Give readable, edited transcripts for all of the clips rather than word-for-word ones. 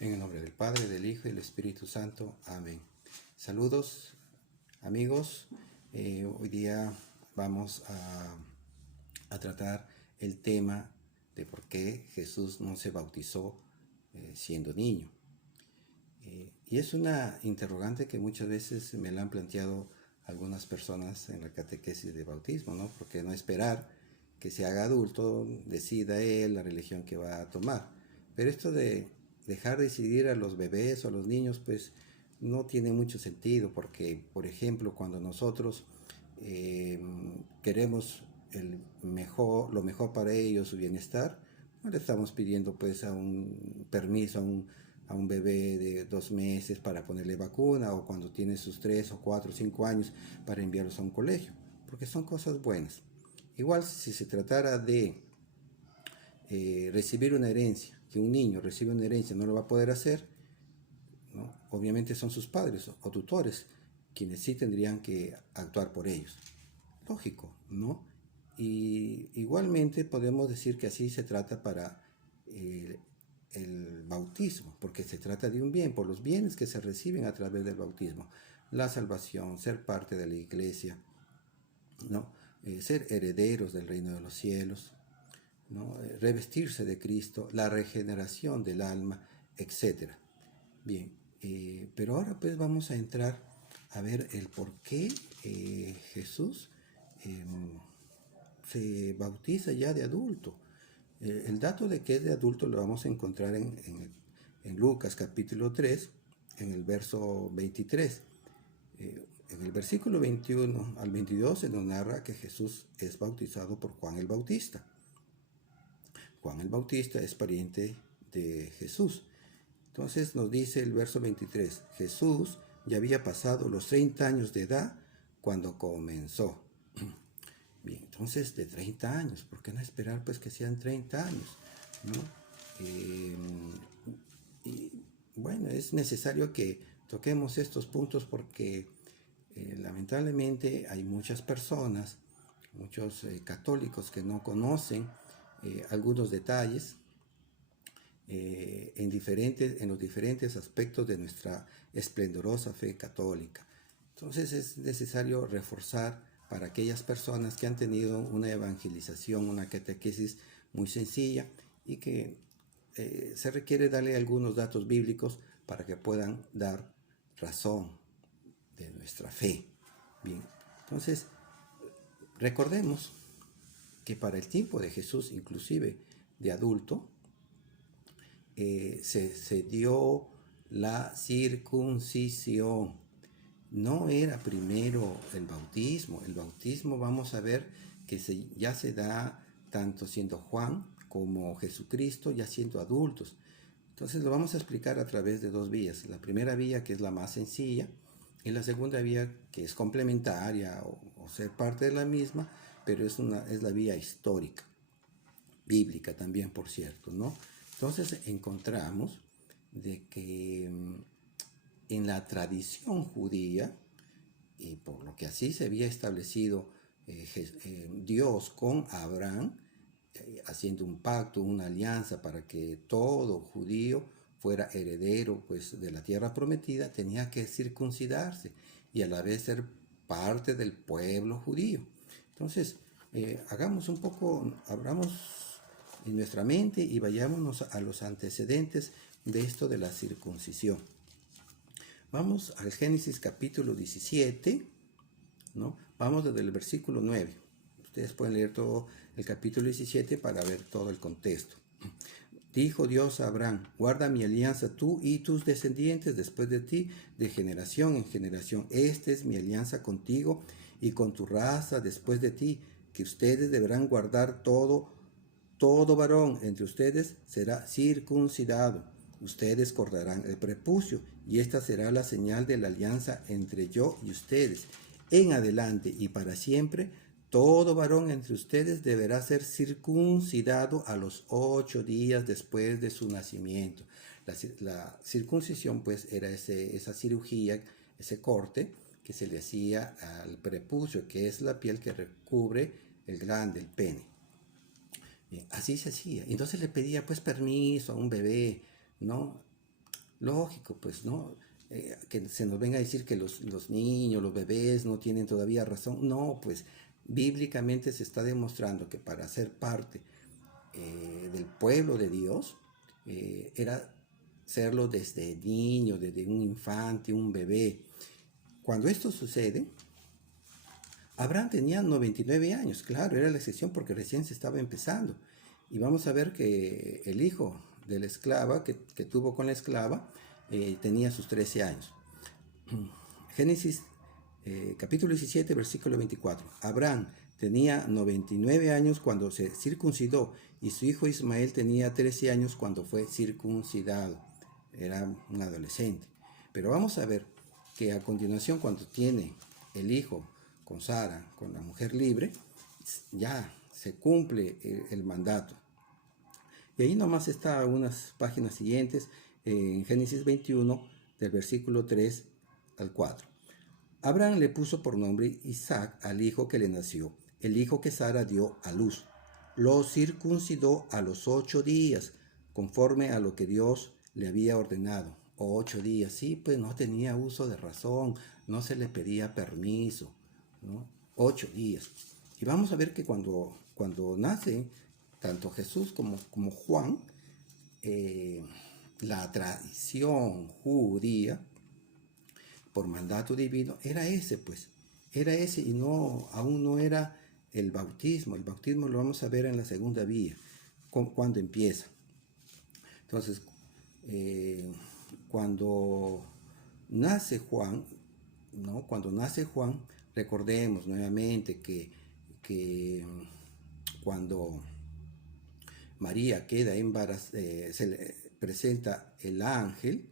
En el nombre del Padre, del Hijo y del Espíritu Santo. Amén. Saludos, amigos. Hoy día vamos a tratar el tema de por qué Jesús no se bautizó siendo niño. Y es una interrogante que muchas veces me la han planteado algunas personas en la catequesis de bautismo, ¿no? Porque no esperar que se haga adulto, decida él la religión que va a tomar. Pero esto de dejar decidir a los bebés o a los niños, pues no tiene mucho sentido, porque, por ejemplo, cuando nosotros queremos lo mejor para ellos, su bienestar, no le estamos pidiendo pues a un permiso a un bebé de 2 meses para ponerle vacuna, o cuando tiene sus 3 o 4 o 5 años para enviarlos a un colegio, porque son cosas buenas. Igual si se tratara de recibir una herencia, que un niño recibe una herencia, no lo va a poder hacer, ¿no? Obviamente son sus padres o tutores quienes sí tendrían que actuar por ellos. Lógico, ¿no? Y igualmente podemos decir que así se trata para el bautismo, porque se trata de un bien, por los bienes que se reciben a través del bautismo. La salvación, ser parte de la iglesia, ¿no? Ser herederos del reino de los cielos, ¿no? Revestirse de Cristo, la regeneración del alma, etcétera. Bien, pero ahora pues vamos a entrar a ver el por qué Jesús eh, se bautiza ya de adulto. El dato de que es de adulto lo vamos a encontrar en Lucas capítulo 3, en el verso 23. En el versículo 21 al 22 se nos narra que Jesús es bautizado por Juan el Bautista. Juan el Bautista es pariente de Jesús. Entonces nos dice el verso 23, Jesús ya había pasado los 30 años de edad cuando comenzó. Bien, entonces de 30 años, ¿por qué no esperar pues que sean 30 años? ¿No? Y bueno, es necesario que toquemos estos puntos porque lamentablemente hay muchas personas, muchos católicos que no conocen algunos detalles en los diferentes aspectos de nuestra esplendorosa fe católica. Entonces es necesario reforzar para aquellas personas que han tenido una evangelización, una catequesis muy sencilla y que se requiere darle algunos datos bíblicos para que puedan dar razón de nuestra fe. Bien, entonces recordemos que para el tiempo de Jesús, inclusive de adulto, se dio la circuncisión. No era primero el bautismo. El bautismo vamos a ver que ya se da tanto siendo Juan como Jesucristo ya siendo adultos. Entonces lo vamos a explicar a través de dos vías. La primera vía, que es la más sencilla, y la segunda vía, que es complementaria o ser parte de la misma, pero es la vía histórica, bíblica también, por cierto, ¿no? Entonces encontramos de que en la tradición judía, y por lo que así se había establecido Dios con Abraham, haciendo un pacto, una alianza para que todo judío fuera heredero pues, de la tierra prometida, tenía que circuncidarse y a la vez ser parte del pueblo judío. Entonces, hagamos un poco, abramos en nuestra mente y vayámonos a los antecedentes de esto de la circuncisión. Vamos al Génesis capítulo 17, ¿no? Vamos desde el versículo 9. Ustedes pueden leer todo el capítulo 17 para ver todo el contexto. Dijo Dios a Abraham, guarda mi alianza tú y tus descendientes después de ti, de generación en generación. Esta es mi alianza contigo y con tu raza después de ti, que ustedes deberán guardar todo varón entre ustedes será circuncidado. Ustedes cortarán el prepucio, y esta será la señal de la alianza entre yo y ustedes. En adelante y para siempre, todo varón entre ustedes deberá ser circuncidado a los 8 días después de su nacimiento. La circuncisión pues era esa cirugía, ese corte que se le hacía al prepucio, que es la piel que recubre el glande, el pene. Bien, así se hacía. Entonces le pedía pues permiso a un bebé, ¿no? Lógico, pues, ¿no? Que se nos venga a decir que los niños, los bebés no tienen todavía razón. No, pues bíblicamente se está demostrando que para ser parte del pueblo de Dios era serlo desde niño, desde un infante, un bebé. Cuando esto sucede, Abraham tenía 99 años, claro, era la excepción porque recién se estaba empezando. Y vamos a ver que el hijo de la esclava que tuvo con la esclava tenía sus 13 años. Génesis capítulo 17, versículo 24. Abraham tenía 99 años cuando se circuncidó y su hijo Ismael tenía 13 años cuando fue circuncidado. Era un adolescente. Pero vamos a ver que a continuación, cuando tiene el hijo con Sara, con la mujer libre, ya se cumple el mandato. Y ahí nomás está unas páginas siguientes, en Génesis 21, del versículo 3 al 4. Abraham le puso por nombre Isaac al hijo que le nació, el hijo que Sara dio a luz. Lo circuncidó a los 8 días, conforme a lo que Dios le había ordenado. 8 días, sí, pues no tenía uso de razón, no se le pedía permiso, ¿no? 8 días. Y vamos a ver que cuando nace tanto Jesús como Juan, la tradición judía, por mandato divino, era ese, pues, era ese y no, aún no era el bautismo. El bautismo lo vamos a ver en la segunda vía, cuando empieza. Entonces, cuando nace Juan, ¿no? Cuando nace Juan, recordemos nuevamente que cuando María queda embarazada, se le presenta el ángel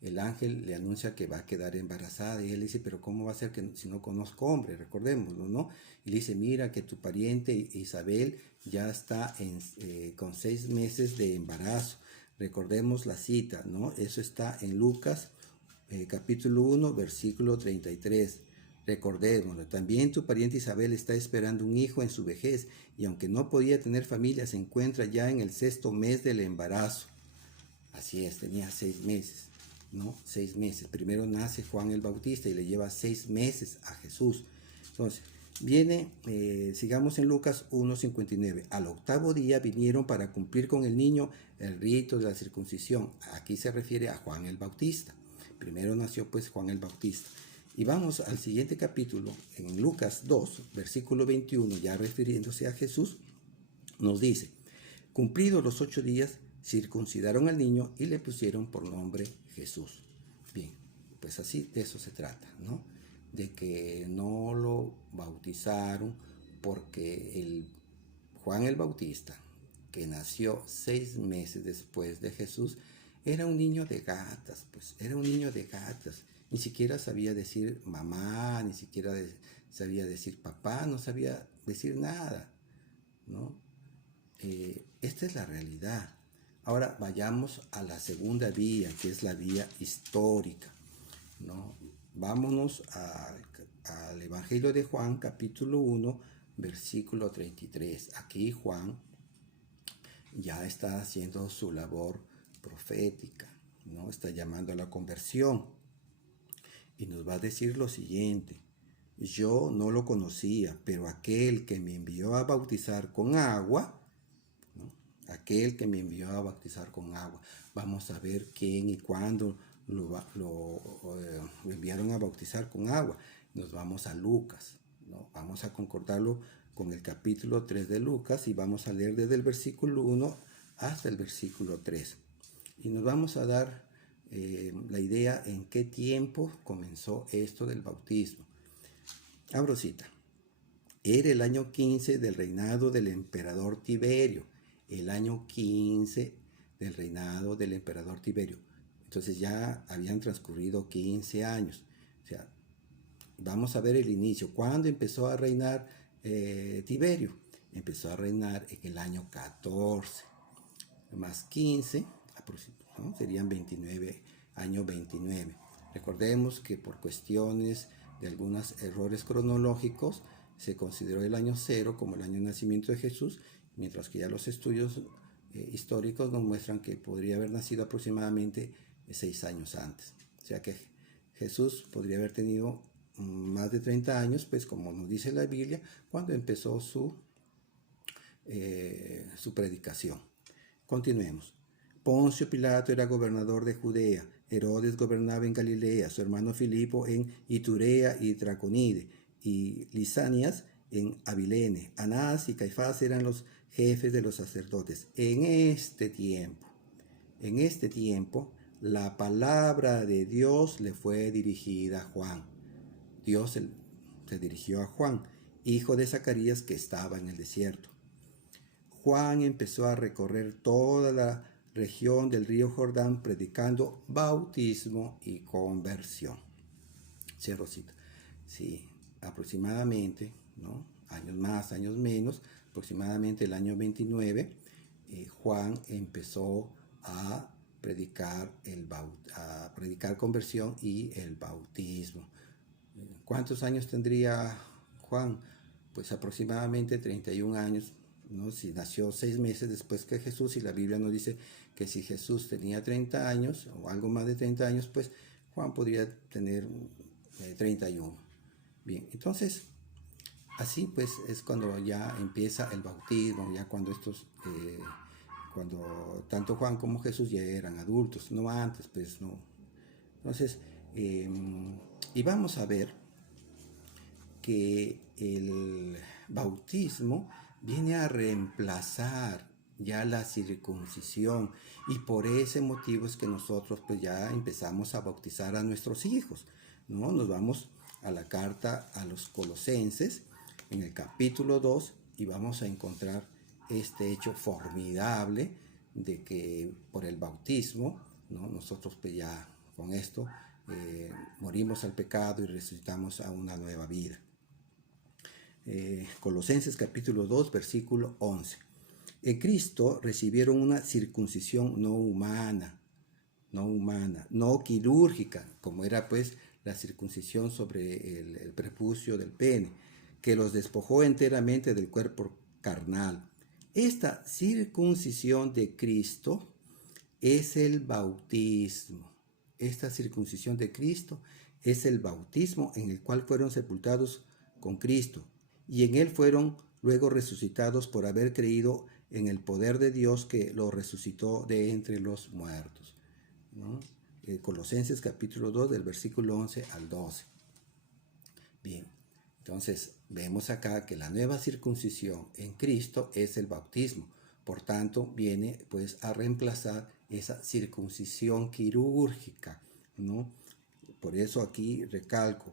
le anuncia que va a quedar embarazada y él dice, pero ¿cómo va a ser que si no conozco hombre? Recordémoslo, ¿no? Y le dice, mira que tu pariente Isabel ya está con 6 meses de embarazo. Recordemos la cita, ¿no? Eso está en Lucas capítulo 1, versículo 33. Recordémoslo, también tu pariente Isabel está esperando un hijo en su vejez y aunque no podía tener familia, se encuentra ya en el 6.º mes del embarazo. Así es, tenía 6 meses, ¿no? 6 meses. Primero nace Juan el Bautista y le lleva 6 meses a Jesús. Entonces, viene, sigamos en Lucas 1:59. Al 8.º día vinieron para cumplir con el niño el rito de la circuncisión. Aquí se refiere a Juan el Bautista. Primero nació pues Juan el Bautista. Y vamos al siguiente capítulo, en Lucas 2, versículo 21, ya refiriéndose a Jesús, nos dice, cumplidos los 8 días, circuncidaron al niño y le pusieron por nombre Jesús. Bien, pues así de eso se trata, ¿no? De que no lo bautizaron porque Juan el Bautista, que nació 6 meses después de Jesús, era un niño de gatas, pues era un niño de gatas. Ni siquiera sabía decir mamá, ni siquiera sabía decir papá, no sabía decir nada, ¿no? Esta es la realidad. Ahora vayamos a la segunda vía, que es la vía histórica, ¿no? Vámonos al Evangelio de Juan, capítulo 1, versículo 33. Aquí Juan ya está haciendo su labor profética, ¿no? Está llamando a la conversión. Y nos va a decir lo siguiente, yo no lo conocía, pero aquel que me envió a bautizar con agua, ¿no? Aquel que me envió a bautizar con agua. Vamos a ver quién y cuándo lo enviaron a bautizar con agua. Nos vamos a Lucas, ¿no? Vamos a concordarlo con el capítulo 3 de Lucas y vamos a leer desde el versículo 1 hasta el versículo 3. Y nos vamos a dar la idea en qué tiempo comenzó esto del bautismo. Abro cita. Era el año 15 del reinado del emperador Tiberio. El año 15 del reinado del emperador Tiberio. Entonces ya habían transcurrido 15 años. O sea, vamos a ver el inicio. ¿Cuándo empezó a reinar Tiberio? Empezó a reinar en el año 14. Más 15, ¿no? Serían 29, año 29. Recordemos que por cuestiones de algunos errores cronológicos se consideró el año 0 como el año de nacimiento de Jesús, mientras que ya los estudios históricos nos muestran que podría haber nacido aproximadamente 6 años antes. O sea que Jesús podría haber tenido más de 30 años, pues como nos dice la Biblia, cuando empezó su predicación. Continuemos. Poncio Pilato era gobernador de Judea, Herodes gobernaba en Galilea, su hermano Filipo en Iturea y Traconide, y Lisanias en Abilene. Anás y Caifás eran los jefes de los sacerdotes. En este tiempo, la palabra de Dios le fue dirigida a Juan. Dios se dirigió a Juan, hijo de Zacarías, que estaba en el desierto. Juan empezó a recorrer toda la región del río Jordán predicando bautismo y conversión. Cierro cita. Sí, aproximadamente, ¿no? Años más, años menos, aproximadamente el año 29, Juan empezó a predicar conversión y el bautismo. ¿Cuántos años tendría Juan? Pues aproximadamente 31 años, ¿no? Si nació 6 meses después que Jesús, y la Biblia nos dice que si Jesús tenía 30 años o algo más de 30 años, pues Juan podría tener 31. Bien, entonces así pues es cuando ya empieza el bautismo, ya cuando cuando tanto Juan como Jesús ya eran adultos, no antes, pues no. Entonces, y vamos a ver que el bautismo viene a reemplazar ya la circuncisión, y por ese motivo es que nosotros pues ya empezamos a bautizar a nuestros hijos, ¿no? Nos vamos a la carta a los Colosenses en el capítulo 2 y vamos a encontrar este hecho formidable de que por el bautismo, ¿no? Nosotros pues ya con esto morimos al pecado y resucitamos a una nueva vida. Colosenses capítulo 2 versículo 11. En Cristo recibieron una circuncisión no humana, no quirúrgica, como era pues la circuncisión sobre el prepucio del pene, que los despojó enteramente del cuerpo carnal. Esta circuncisión de Cristo es el bautismo. Esta circuncisión de Cristo es el bautismo en el cual fueron sepultados con Cristo, y en él fueron luego resucitados por haber creído en el poder de Dios que lo resucitó de entre los muertos, ¿no? Colosenses capítulo 2 del versículo 11 al 12. Bien, entonces vemos acá que la nueva circuncisión en Cristo es el bautismo. Por tanto, viene pues a reemplazar esa circuncisión quirúrgica, ¿no? Por eso aquí recalco,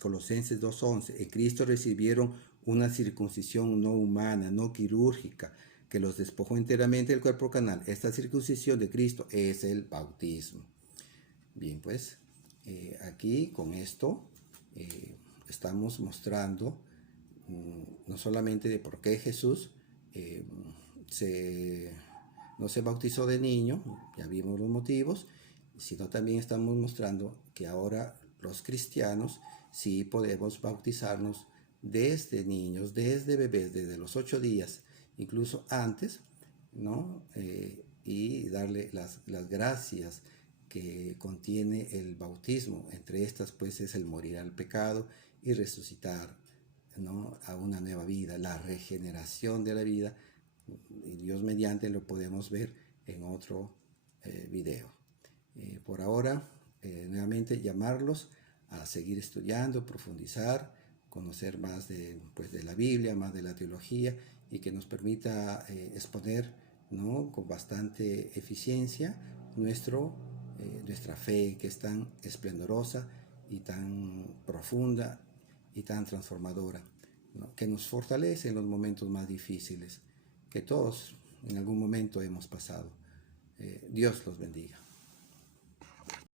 Colosenses 2:11, en Cristo recibieron una circuncisión no humana, no quirúrgica, que los despojó enteramente del cuerpo carnal. Esta circuncisión de Cristo es el bautismo. Bien, pues aquí con esto estamos mostrando no solamente de por qué Jesús no se bautizó de niño, ya vimos los motivos, sino también estamos mostrando que ahora los cristianos sí podemos bautizarnos desde niños, desde bebés, desde los 8 días, incluso antes, ¿no? Y darle las gracias que contiene el bautismo. Entre estas pues es el morir al pecado y resucitar, ¿no? A una nueva vida, la regeneración de la vida, y Dios mediante lo podemos ver en otro video. Por ahora, nuevamente llamarlos a seguir estudiando, profundizar, conocer más de la Biblia, más de la teología, y que nos permita exponer, ¿no? Con bastante eficiencia nuestra fe, que es tan esplendorosa y tan profunda y tan transformadora, ¿no? Que nos fortalece en los momentos más difíciles que todos en algún momento hemos pasado. Dios los bendiga.